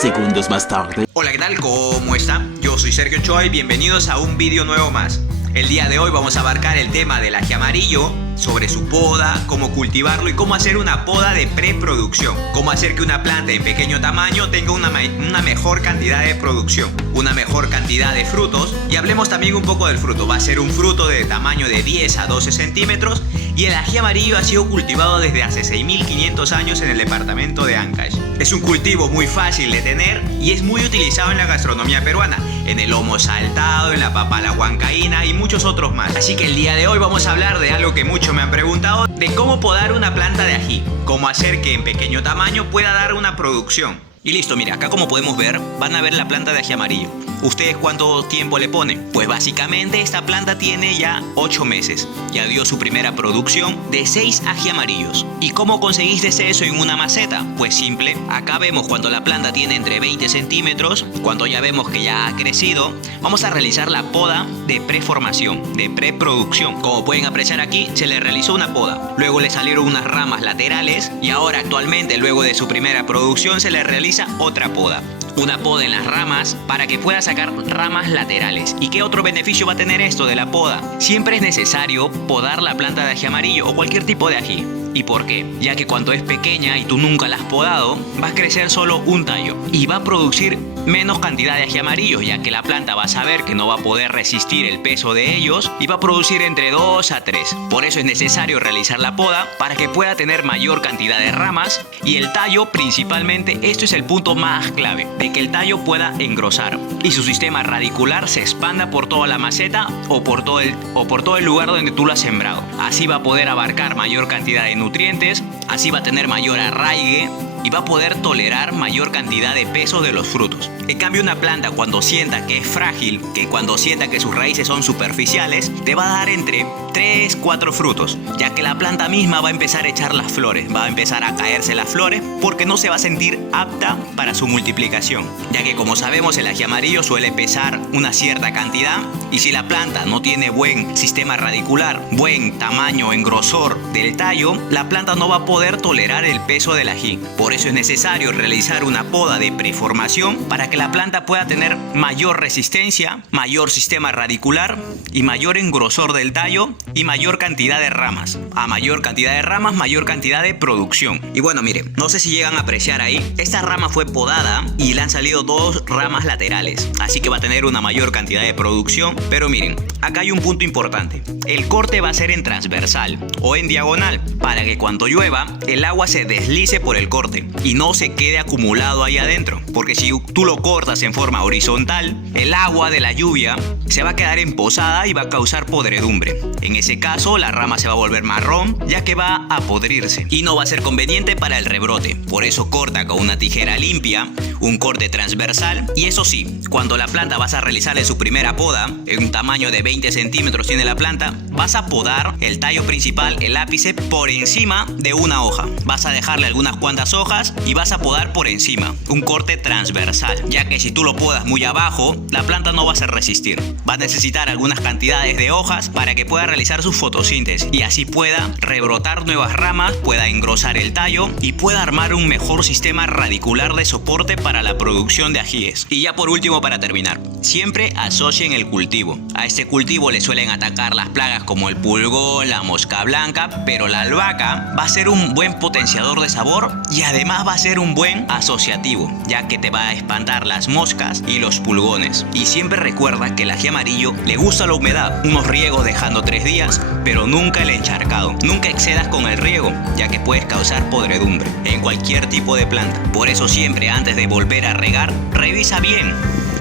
segundos más tarde. Hola, ¿qué tal? ¿Cómo está? Yo soy Sergio Ochoa y bienvenidos a un vídeo nuevo más. El día de hoy vamos a abarcar el tema del ají amarillo, sobre su poda, cómo cultivarlo y cómo hacer una poda de preproducción. Cómo hacer que una planta en pequeño tamaño tenga una mejor cantidad de producción, una mejor cantidad de frutos. Y hablemos también un poco del fruto. Va a ser un fruto de tamaño de 10 a 12 centímetros y el ají amarillo ha sido cultivado desde hace 6.500 años en el departamento de Ancash. Es un cultivo muy fácil de tener y es muy utilizado en la gastronomía peruana, en el lomo saltado, en la papa a la huancaína y muchos otros más. Así que el día de hoy vamos a hablar de algo que muchos me han preguntado, de cómo podar una planta de ají, cómo hacer que en pequeño tamaño pueda dar una producción. Y listo, mira, acá como podemos ver, van a ver la planta de ají amarillo. ¿Ustedes cuánto tiempo le ponen? Pues básicamente esta planta tiene ya 8 meses. Ya dio su primera producción de 6 ají amarillos. ¿Y cómo conseguiste eso en una maceta? Pues simple. Acá vemos cuando la planta tiene entre 20 centímetros. Cuando ya vemos que ya ha crecido, vamos a realizar la poda de preformación, de preproducción. Como pueden apreciar aquí, se le realizó una poda. Luego le salieron unas ramas laterales y ahora actualmente, luego de su primera producción, se le realiza otra poda. Una poda en las ramas para que pueda sacar ramas laterales. ¿Y qué otro beneficio va a tener esto de la poda? Siempre es necesario podar la planta de ají amarillo o cualquier tipo de ají. ¿Y por qué? Ya que cuando es pequeña y tú nunca la has podado, va a crecer solo un tallo y va a producir menos cantidad de ají amarillo, ya que la planta va a saber que no va a poder resistir el peso de ellos y va a producir entre 2 a 3. Por eso es necesario realizar la poda para que pueda tener mayor cantidad de ramas y el tallo principalmente. Esto es el punto más clave, de que el tallo pueda engrosar y su sistema radicular se expanda por toda la maceta o por todo el lugar donde tú lo has sembrado. Así va a poder abarcar mayor cantidad de nutrientes, así va a tener mayor arraigue y va a poder tolerar mayor cantidad de peso de los frutos. En cambio, una planta cuando sienta que es frágil, que cuando sienta que sus raíces son superficiales, te va a dar entre 3, 4 frutos, ya que la planta misma va a empezar a echar las flores, va a empezar a caerse las flores porque no se va a sentir apta para su multiplicación, ya que como sabemos el ají amarillo suele pesar una cierta cantidad y si la planta no tiene buen sistema radicular, buen tamaño en grosor del tallo, la planta no va a poder tolerar el peso del ají. Por eso es necesario realizar una poda de preformación para que la planta pueda tener mayor resistencia, mayor sistema radicular y mayor engrosor del tallo y mayor cantidad de ramas. A mayor cantidad de ramas, mayor cantidad de producción. Y bueno, miren, no sé si llegan a apreciar ahí, esta rama fue podada y le han salido 2 ramas laterales, así que va a tener una mayor cantidad de producción. Pero miren, acá hay un punto importante. El corte va a ser en transversal o en diagonal para que cuando llueva el agua se deslice por el corte y no se quede acumulado ahí adentro, porque si tú lo cortas en forma horizontal, el agua de la lluvia se va a quedar emposada y va a causar podredumbre. En ese caso la rama se va a volver marrón, ya que va a podrirse y no va a ser conveniente para el rebrote. Por eso corta con una tijera limpia, un corte transversal. Y eso sí, cuando la planta vas a realizarle su primera poda, en un tamaño de 20 centímetros tiene la planta, vas a podar el tallo principal, el ápice, por encima de una hoja. Vas a dejarle algunas cuantas hojas y vas a podar por encima, un corte transversal, ya que si tú lo podas muy abajo, la planta no va a ser resistir. Va a necesitar algunas cantidades de hojas para que pueda realizar su fotosíntesis y así pueda rebrotar nuevas ramas, pueda engrosar el tallo y pueda armar un mejor sistema radicular de soporte para la producción de ajíes. Y ya por último, para terminar, siempre asocien el cultivo. A este cultivo le suelen atacar las plagas como el pulgón, la mosca blanca, pero la albahaca va a ser un buen potenciador de sabor y además va a ser un buen asociativo, ya que te va a espantar las moscas y los pulgones. Y siempre recuerda que el ají amarillo le gusta la humedad, unos riegos dejando 3 días, pero nunca el encharcado. Nunca excedas con el riego, ya que puedes causar podredumbre en cualquier tipo de planta. Por eso siempre antes de volver a regar, revisa bien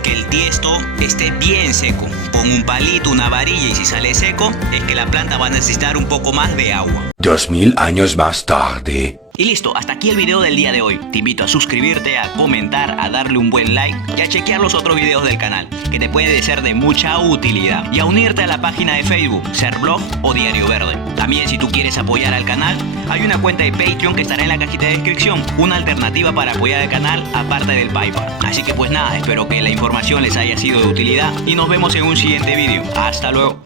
que el tiesto esté bien seco. Pon un palito, una varilla y si sale seco, es que la planta va a necesitar un poco más de agua. 2000 años más tarde. Y listo, hasta aquí el video del día de hoy. Te invito a suscribirte, a comentar, a darle un buen like y a chequear los otros videos del canal, que te pueden ser de mucha utilidad. Y a unirte a la página de Facebook, Serblog o Diario Verde. También si tú quieres apoyar al canal, hay una cuenta de Patreon que estará en la cajita de descripción. Una alternativa para apoyar al canal aparte del PayPal. Así que pues nada, espero que la información les haya sido de utilidad y nos vemos en un siguiente video. Hasta luego.